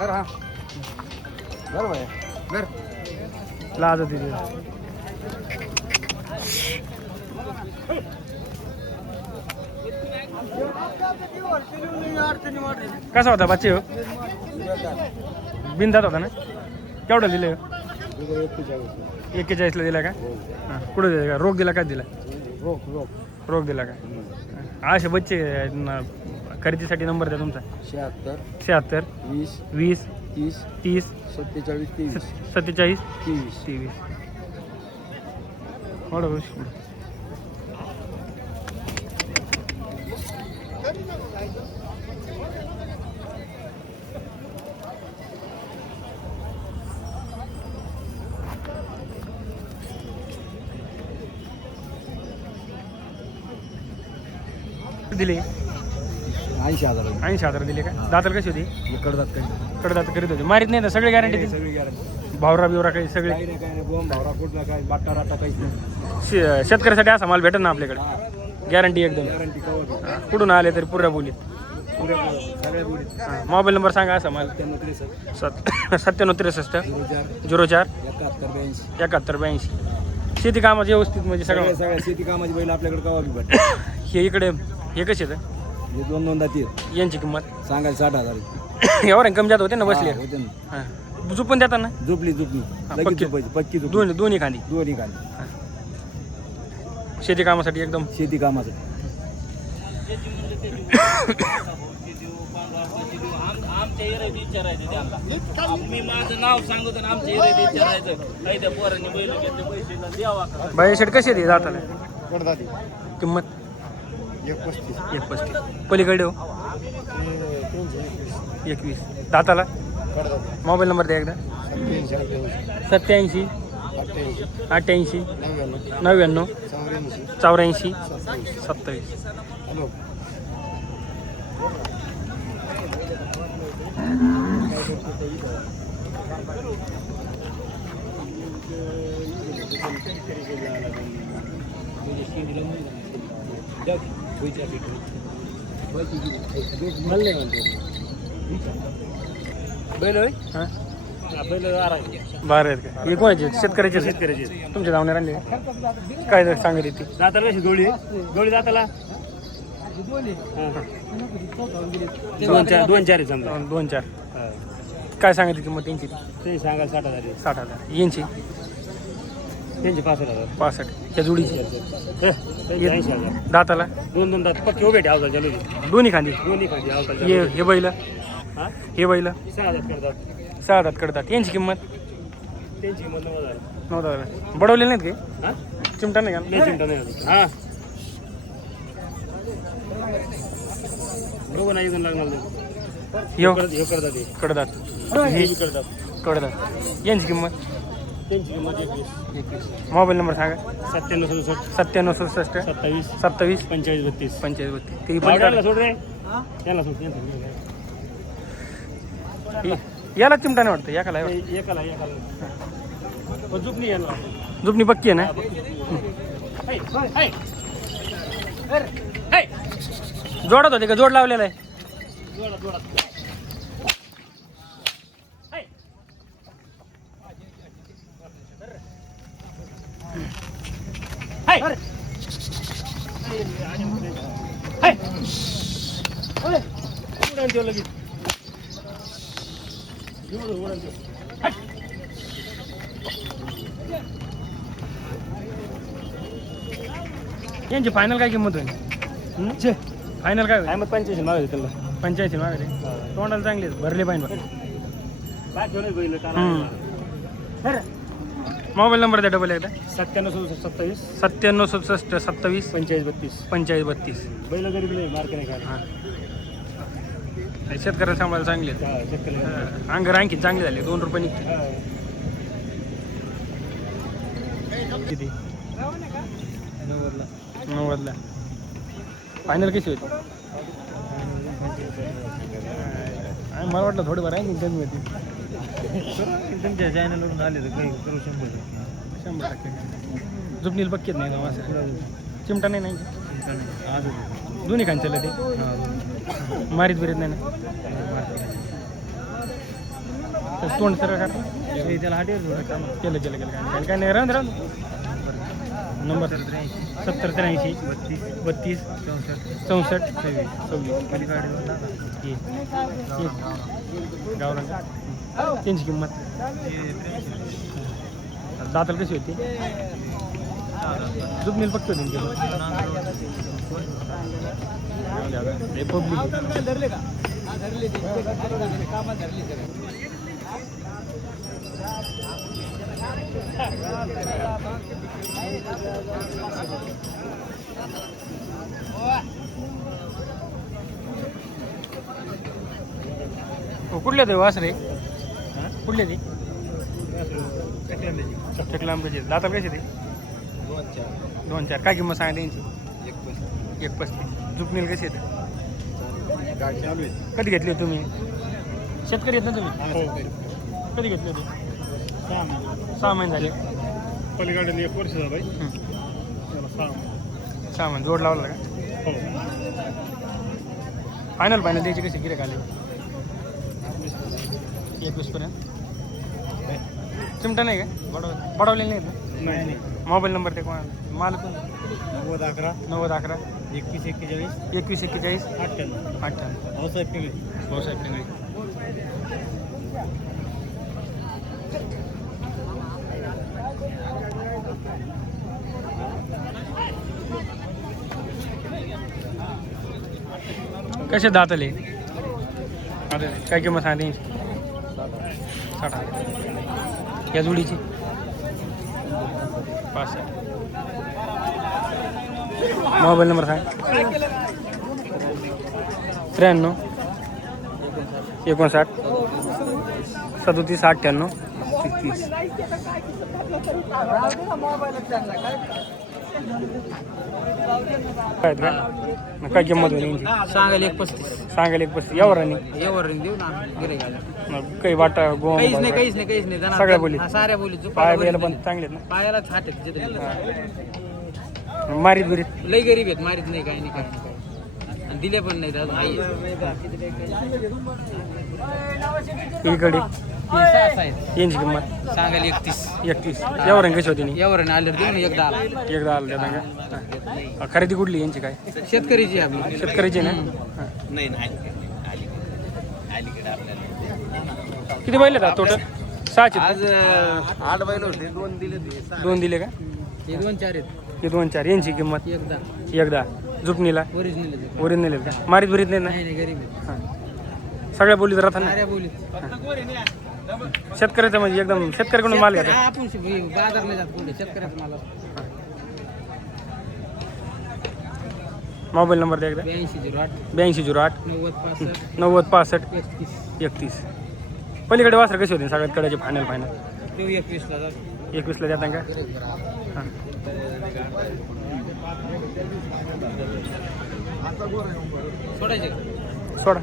घर हा घर भाई घर लाज दिली कसा होता बच्चे हो बिनदात होता ना केवढं दिले 41ला दिला का कुठं दिला का रोग दिला काय दिला रोग दिला का असे बच्चे खरेदीसाठी नंबर द्या तुमचा 76 20 30 47 47 23 दिले 80,000 दिले का दाताल कशी होती कडदात करीत होते मारित नाही ना सगळे गॅरंटी भावरा बिवरा काही सगळे शेतकऱ्यासाठी असा माल भेटत ना आपल्याकडे गॅरंटी एकदम कुठून आले तरी पुऱ्या बोलीत मोबाईल नंबर सांगा असा माल 9763 04 7182 शेती कामाची व्यवस्थित म्हणजे सगळ्या शेती कामाची बैल आपल्याकडे कवा बी भेटतात हे इकडे हे कसे आहेत हे 2 दाती यांची किंमत सांगायला 60,000 एवढं कमी जात होते ना बसले होते ना हां झोपून देतात ना झोपली पक्की झोपली दोन्ही खांदी शेती कामासाठी एकदम शेती कामाचं मी माझं नाव सांगतो आणि आमच्या एरियात विचारायचं काही त्या पोरांनी बैल घेतले पैसे द्यावा बाई शेट कशी आहे जाताला कडदाती किंमत 135 पलीकडे हो 21 दाताला मोबाईल नंबर द्या एकदा 87 88 99 84 27 हॅलो बैल होय हां बैल बरं आहेत का हे कोणाचे शेतकऱ्याचे तुमच्या धावण्यात आणले काय दर सांगत येते दाताला कशी जोडी दाताला 2-4 समजा 2-4 काय सांगत येते मग त्यांची ते सांगा 60,000 60,000 यांची त्यांचे 65,000 65 ह्या जोडीची 80,000 दाताला 2 दात पक्की उभे ठेवतात जलोली दोन्ही खांदी दोन्ही खाली आवतात हे बैल हा हे बैल 6,000 करतात 6 दात कडतात यांची किंमत त्यांची किंमत 9,000 9,000 बडवले नाहीत काही हा चिमटा नाही का नाही चिंता नाही हा दोघं नाही एकदम लागणार येऊ हे करतात ते कडदात हे करतात कडदात यांची किंमत त्यांची किंमत 21 मोबाईल नंबर सांगा 97 67 97 27 27 45 32 45 ते त्यांना सोड रे त्यांना सोड याला चिमटा नाही वाटतं एकाला एकाला झुकणी यांना झुपणी पक्की आहे ना जोडत होते का जोड लावलेला आहे यांची फायनल काय किंमत होईल फायनल काय होईल 85 मागे त्याला 85 मागले तोंडाला चांगले भरले पाहिजे मोबाईल नंबर द्या डबल एकदा 97 27 97 67 27 45 32 45 32 बैल गरीब नाही मार्क नाही काय हां शेतकऱ्याला सांभाळायला चांगले अंगर आणखी चांगले झाले 2 रुपये निघते किती 90ला फायनल कशी होती मला वाटलं थोडीफार आहे कमी होती तुमच्या चॅनलवरून आले तर काही करू 100% झुपणीला पक्कीत नाही का असं चिमटा नाही नाही दोन्ही खांचलं ते मारीत बिरीत नाही ना तोंड सर त्याला हाटेल केलं काय नाही राहून नंबर 7083 32 64 26 गावरान त्यांची किंमत दाताला कशी होती जुबनील पक्की होती पब्लिक कुठले ते वासरे कुठले ते चकला आंब्याचे दाताला कशी ते 2-4 काय किंमत सांगा त्यांची 1.35 जुपनील कशी येते कधी घेतली तुम्ही शेतकरी येत ना तुम्ही कधी घेतली होती 6 महिने झाले पलीकडे 1 वर्ष झालं 6 महिने जोड लावला का फायनल द्यायची कशी गिरे आले 21 पर्यंत चिमटा नाही का बडवलेलं नाही मोबाईल नंबर ते कोणाला माल पण 9011 2141 58 भाऊसाहेब पिंगळे कसे दात आले अरे काय किंमत सांगते 60 या जोडीची 65 मोबाईल नंबर सांग 93 59 37 98 30 काय किंमत होईल सांगायला 1.35 सांगायला 1.35 यावर आणि देऊ ना काही वाटा गो काहीच नाही सगळ्या बोली साऱ्या बोली पाया बियाला पण चांगले आहेत पायाला हात ना मारीत बिरीत लई गरीब आहेत मारीत नाही काही नाही आणि दिले पण नाही अजून आई इकडे यांची किंमत सांगायला 31 यावर कशी होती यावर आले देऊ ना एकदा आलं त्याला का खरेदी कुठली यांची काय शेतकरीची आपली शेतकऱ्याची ना किती बैल आहेत टोटल 6 आज 8 बैल होते 2 दिले का हे 2-4 आहेत हे 2-4 यांची किंमत एकदा जुपणीला ओरिजिनल आहेत का मारीत भरीत नाही ना नाही गरीब सगळ्या बोलीत राहतात ना साऱ्या बोली शेतकऱ्याचं म्हणजे एकदम शेतकऱ्याकडून माल घ्या आपण बाजार नाही जात पुढे शेतकऱ्याचा माल मोबाईल नंबर द्या एकदा 8208 90 65 31 पलीकडे वासर कशी होते सगळ्यात कड्याचे फायनल 21 ला देता का हां सोडा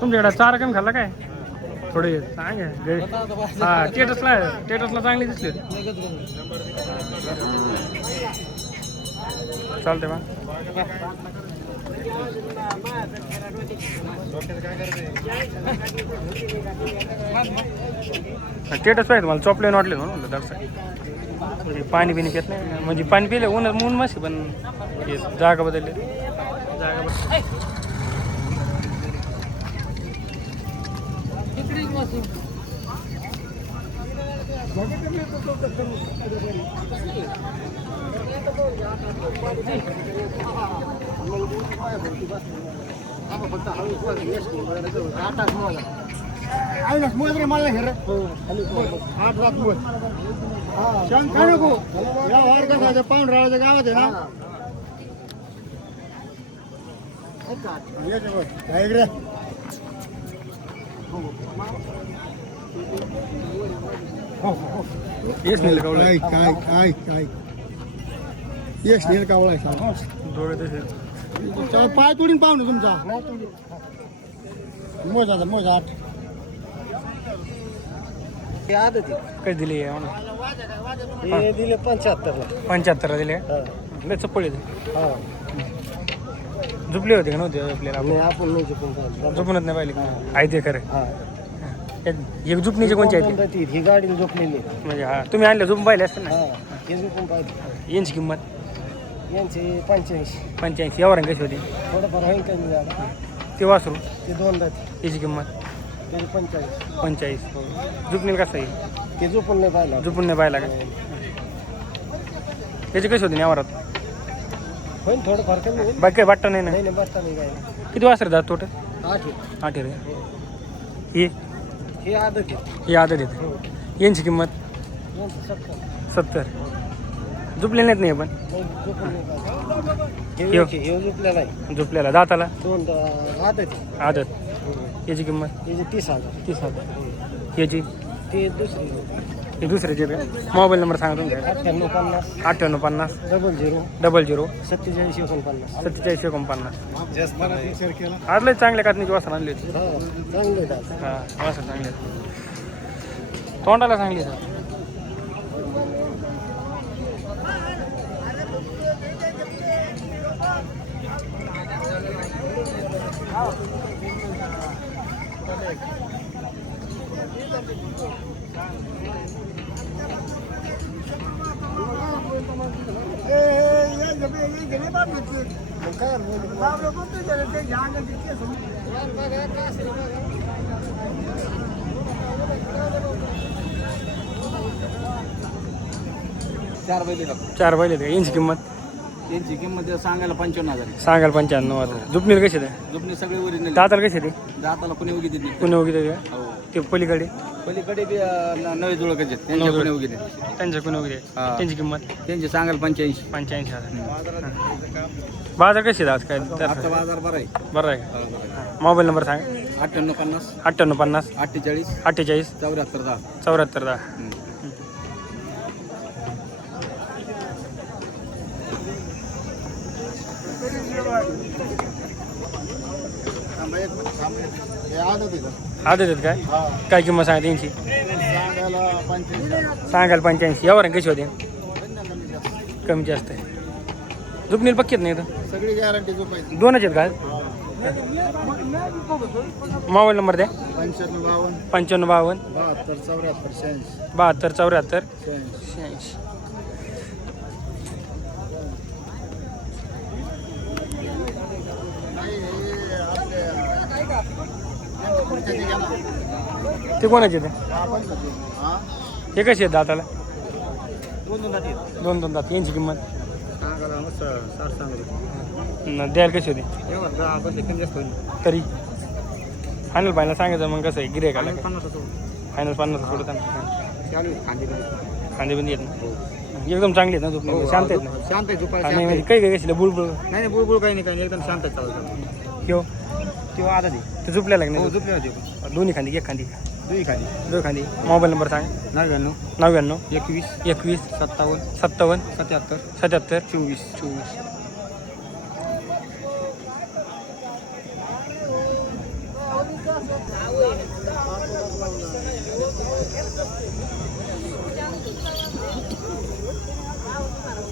तुमच्याकडे चारा कमी खाल्ला काय थोडे सांग हा टेटसला चांगली दिसली चालते मग टेटस पाहिजे मला चॉपलेन वाटले म्हणून दर्शक पाणी पिणी पित नाही म्हणजे पाणी पिले ऊन मस्त पण जागा बदलली मला घेर 8 लाख मोज शांत काय नको या वार कसं पांढराळाच्या गावात आहे ना येस नील कावळा आहे. काय एक नील कावळा आहे साला. डोळे तसे त्याला पाय तोडून पाहू ना तुमचा मोजा 8 काय दिले हे दिले 75 75 दिले लय चप्पल झुपले होते का नव्हते आपल्याला आपण नाही झोपून पाहिलं. झोपूनच नाही पाहिले आहे ते खरं एक झुपणीचे कोणचे आहेत ते? ही गाडी झोपलेली म्हणजे हा तुम्ही आणले झोपून पाहिले असते ना हे झोपून पाहिजे यांची किंमत यांचे 85 85 यावर कशी होती थोडंफार होईल कमी झालं ते वासरू ते 2 दात त्याची किंमत ते 45 45 झुपणील कसं येईल ते झोपून नाही पाहिलं झुपून नाही पाहिला का त्याची कशी होती यावरात होईल थोडंफार कमी होईल बाकी काही वाटतं नाही ना नाही बसता नाही काय किती वासरे जात टोटल 8 रे ही हे आदत ही आदत येते यांची किंमत 70 झुपले नाहीत नाही पण हे झोपलेला आहे झुपल्याला दाताला 2 आदत आदत याची किंमत त्याचे 30,000 30,000 याची ते दुसरी हे दुसऱ्याचे का मोबाईल नंबर सांगा तुमचा 98 98 00 00 47 49 47 49 जास्त विचार केला आज लय चांगल्या कातणीची वासर आणली होती चांगलं आहे हा वासर चांगले तोंडाला चांगली सर चार बैल आहेत का? यांची किंमत त्यांची किंमत सांगायला 55,000 सांगाल 95,000 झुपणील कशी आहे जुपणी सगळी ओरिजिनल दाताला कशी आहे दाताला कोणी उगी देत पुणे उगी ते हो ते पलीकडे पलीकडे बी नवे जुळकच आहेत त्यांच्या कोणी उगी देत त्यांच्या पुणे उगी हा. त्यांची किंमत त्यांची सांगायला 85 85,000 बाजार कशी आहे आज काय आजचा बाजार बरा आहे बरं आहे का मोबाईल नंबर सांगा 58 98 50 48 48 74 10 74 10 आदत आहेत काय काय किंमत सांगा त्यांची सांगाल 85 यावर कशी होते कमी जास्त आहे झुपणील पक्कीत नाही तर सगळी गॅरंटी झोपायची दोनच आहेत काय मोबाईल नंबर द्या 55 55 52 72 74 86 72 74 86 ते कोणाचे ते हे कसे आहेत दाताला 2 दात यांची किंमत द्यायला कशी होती तरी फायनल सांगायचं मग कसं आहे गिऱ्हाईकाला फायनल 50 सोडताना खांदेबंदी येत ना एकदम चांगली आहेत ना तू शांत आहेत ना शांत आहे झोपायला आणि म्हणजे काही काही कशी बुलबुल नाही बुळबुळ काही नाही एकदम शांत आहे चालू किंवा किंवा आधा दे ते झुपल्या लागणार झोपले होते दोन्ही खांदी एक खांदी दुई खाली दोन खांदी मोबाईल नंबर सांग 99 99 21 21 57 57 77 77 24 24